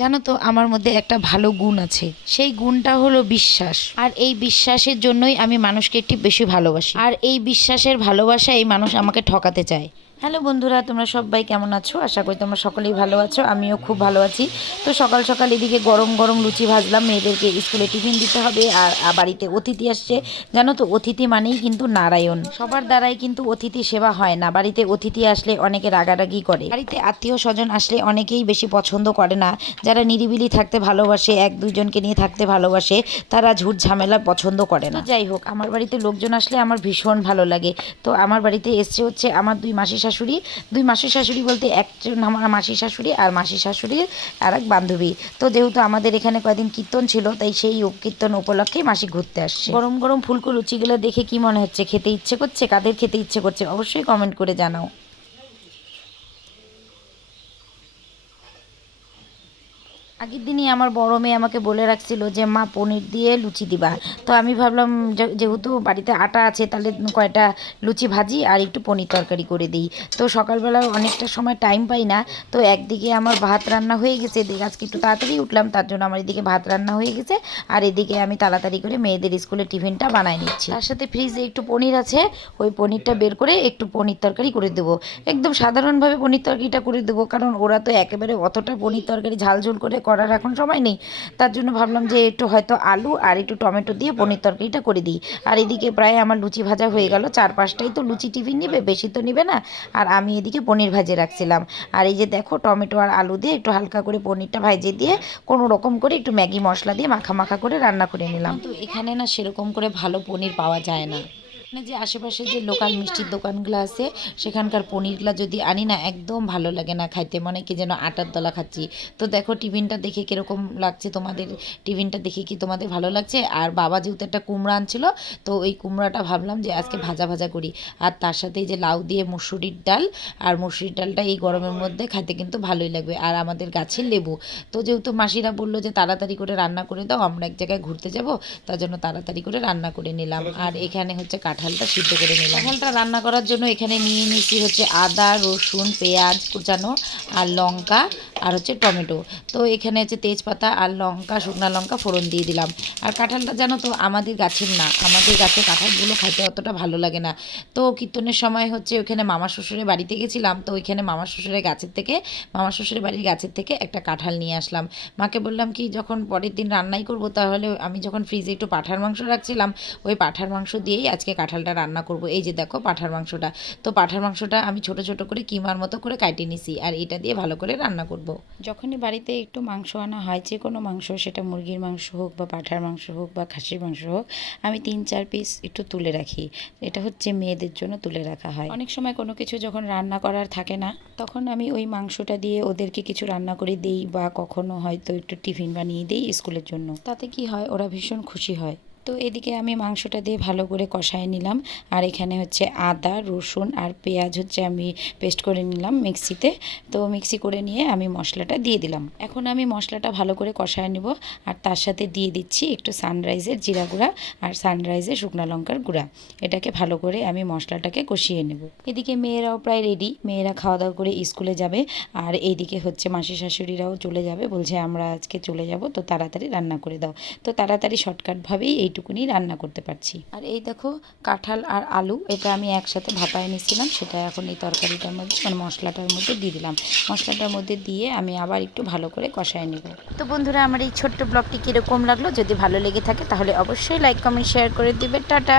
জানো তো আমার মধ্যে একটা ভালো গুণ আছে, সেই গুণটা হলো বিশ্বাস। আর এই বিশ্বাসের জন্যই আমি মানুষকে একটু বেশি ভালোবাসি, আর এই বিশ্বাসের ভালোবাসায় মানুষ আমাকে ঠকাতে চায়। হ্যালো বন্ধুরা, তোমরা সবাই কেমন আছো? আশা করি তোমরা সকলেই ভালো আছো, আমিও খুব ভালো আছি। তো সকাল সকাল এদিকে গরম গরম লুচি ভাজলাম, মেয়েদেরকে স্কুলে টিফিন দিতে হবে। আর বাড়িতে অতিথি আসছে। জানো তো অতিথি মানেই কিন্তু নারায়ণ, সবার দ্বারাই কিন্তু অতিথি সেবা হয় না। বাড়িতে অতিথি আসলে অনেকে রাগারাগি করে, বাড়িতে আত্মীয় স্বজন আসলে অনেকেই বেশি পছন্দ করে না। যারা নিরিবিলি থাকতে ভালোবাসে, এক দুইজনকে নিয়ে থাকতে ভালোবাসে, তারা ঝুট ঝামেলা পছন্দ করে না। যাই হোক, আমার বাড়িতে লোকজন আসলে আমার ভীষণ ভালো লাগে। তো আমার বাড়িতে এসছে হচ্ছে আমার দুই মাসি শাশুড়ি। দুই মাসি শাশুড়ি বলতে একজন আমার মাসি শাশুড়ি আর মাসি শাশুড়ির আর এক বান্ধবী। তো যেহেতু আমাদের এখানে কয়েকদিন কীর্তন ছিল, তাই সেই কীর্তন উপলক্ষে মাসি ঘুরতে আসছে। গরম গরম ফুলকো লুচিগুলো দেখে কি মনে হচ্ছে? খেতে ইচ্ছে করছে? কাদের খেতে ইচ্ছে করছে অবশ্যই কমেন্ট করে জানাও। আগের দিনই আমার বড় মেয়ে আমাকে বলে রাখছিল যে মা পনির দিয়ে লুচি দিবা। তো আমি ভাবলাম যেহেতু বাড়িতে আটা আছে, তাহলে কয়টা লুচি ভাজি আর একটু পনির তরকারি করে দিই। তো সকালবেলা অনেকটা সময় টাইম পাই না। তো একদিকে আমার ভাত রান্না হয়ে গেছে, এদিকে আজকে একটু তাড়াতাড়ি উঠলাম, তার জন্য আমার এদিকে ভাত রান্না হয়ে গেছে। আর এদিকে আমি তাড়াতাড়ি করে মেয়েদের স্কুলে টিফিনটা বানাই নিচ্ছি। তার সাথে ফ্রিজে একটু পনির আছে, ওই পনিরটা বের করে একটু পনির তরকারি করে দেবো। একদম সাধারণভাবে পনির তরকারিটা করে দেবো, কারণ ওরা তো একেবারে অতটা পনির তরকারি ঝালঝোল করে করার এখন সময় নেই। তার জন্য ভাবলাম যে একটু হয়তো আলু আর একটু টমেটো দিয়ে পনির তরকারিটা করে দিই। আর এদিকে প্রায় আমার লুচি ভাজা হয়ে গেল, 4-5টাই তো লুচি টিফিন নেবে, বেশি তো নেবে না। আর আমি এদিকে পনির ভাজে রাখছিলাম। আর এই যে দেখো, টমেটো আর আলু দিয়ে একটু হালকা করে পনিরটা ভাজে দিয়ে কোনো রকম করে একটু ম্যাগি মশলা দিয়ে মাখা মাখা করে রান্না করে নিলাম। তো এখানে না সেরকম করে ভালো পনির পাওয়া যায় না। এখানে যে আশেপাশে যে লোকাল মিষ্টির দোকানগুলো আছে, সেখানকার পনিরগুলো যদি আনি না, একদম ভালো লাগে না খাইতে, মনে কি যেন আটার দলা খাচ্ছি। তো দেখো টিফিনটা দেখে কীরকম লাগছে তোমাদের? টিফিনটা দেখে কি তোমাদের ভালো লাগছে? আর বাবা যেহেতু একটা কুমড়া আনছিল, তো ওই কুমড়াটা ভাবলাম যে আজকে ভাজা ভাজা করি। আর তার সাথে এই যে লাউ দিয়ে মুসুরির ডাল, আর মুসুরির ডালটা এই গরমের মধ্যে খাইতে কিন্তু ভালোই লাগবে। আর আমাদের গাছের লেবু। তো যেহেতু মাসিরা বললো যে তাড়াতাড়ি করে রান্না করে দাও, আমরা এক জায়গায় ঘুরতে যাব, তার জন্য তাড়াতাড়ি করে রান্না করে নিলাম। আর এখানে হচ্ছে কাঁঠালটা সিদ্ধ করে নিলাম। কাঁঠালটা রান্না করার জন্য এখানে নিয়ে নিচ্ছি হচ্ছে আদা, রসুন, পেঁয়াজ কুচানো, আর লঙ্কা, আর হচ্ছে টমেটো। তো এখানে হচ্ছে তেজপাতা আর লঙ্কা, শুকনো লঙ্কা ফোড়ন দিয়ে দিলাম। আর কাঁঠালটা জানো তো আমাদের গাছের না, আমাদের গাছের কাঁঠালগুলো খাইতে অতটা ভালো লাগে না। তো কীর্তনের সময় হচ্ছে ওইখানে মামা শ্বশুরের বাড়িতে গেছিলাম, তো ওইখানে মামা শ্বশুরের গাছের থেকে, মামা শ্বশুরের বাড়ির গাছের থেকে একটা কাঁঠাল নিয়ে আসলাম। মাকে বললাম কি, যখন পরের দিন রান্নাই করব, তাহলে আমি যখন ফ্রিজে একটু পাঁঠার মাংস রাখছিলাম, ওই পাঁঠার মাংস দিয়েই আজকে কাঁঠালটা রান্না করব। এই যে দেখো পাঁঠার মাংসটা। তো পাঁঠার মাংসটা আমি ছোট ছোট করে কিমার মতো করে কাটিয়ে নিছি, আর এটা দিয়ে ভালো করে রান্না করব। যখনই বাড়িতে একটু মাংস আনা হয়, যে কোনো মাংস, সেটা মুরগির মাংস হোক বা পাঁঠার মাংস হোক বা খাসির মাংস হোক, আমি 3-4 পিস একটু তুলে রাখি। এটা হচ্ছে মেয়েদের জন্য তুলে রাখা হয়। অনেক সময় কোনো কিছু যখন রান্না করার থাকে না, তখন আমি ওই মাংসটা দিয়ে ওদেরকে কিছু রান্না করে দিই, বা কখনো হয়তো একটু টিফিন বানিয়ে দিই স্কুলের জন্য। তাতে কি হয়, ওরা ভীষণ খুশি হয়। তো এদিকে আমি মাংসটা দিয়ে ভালো করে কষায় নিলাম। আর এখানে হচ্ছে আদা, রসুন আর পেঁয়াজ হচ্ছে আমি পেস্ট করে নিলাম মিক্সিতে। তো মিক্সি করে নিয়ে আমি মশলাটা দিয়ে দিলাম। এখন আমি মশলাটা ভালো করে কষায় নিব। আর তার সাথে দিয়ে দিচ্ছি একটু সানরাইজের জিরা গুঁড়া আর সানরাইজের শুকনো লঙ্কার গুঁড়া। এটাকে ভালো করে আমি মশলাটাকে কষিয়ে নেব। এদিকে মেয়েরাও প্রায় রেডি, মেয়েরা খাওয়া দাওয়া করে স্কুলে যাবে। আর এইদিকে হচ্ছে মাসি শাশুড়িরাও চলে যাবে, বলছে আমরা আজকে চলে যাব, তো তাড়াতাড়ি রান্না করে দাও। তো তাড়াতাড়ি শর্টকাটভাবেই এইটুকুনি রান্না করতে পারছি। আর এই দেখো, কাঁঠাল আর আলু এটা আমি একসাথে ভাপায় নিচ্ছিলাম, সেটা এখন এই তরকারিটার মধ্যে, মানে মশলাটার মধ্যে দিয়ে দিলাম। মশলাটার মধ্যে দিয়ে আমি আবার একটু ভালো করে কষায় নেব। তো বন্ধুরা, আমার এই ছোট্ট ব্লগটি কীরকম লাগলো? যদি ভালো লেগে থাকে তাহলে অবশ্যই লাইক, কমেন্ট, শেয়ার করে দিবে। টাটা।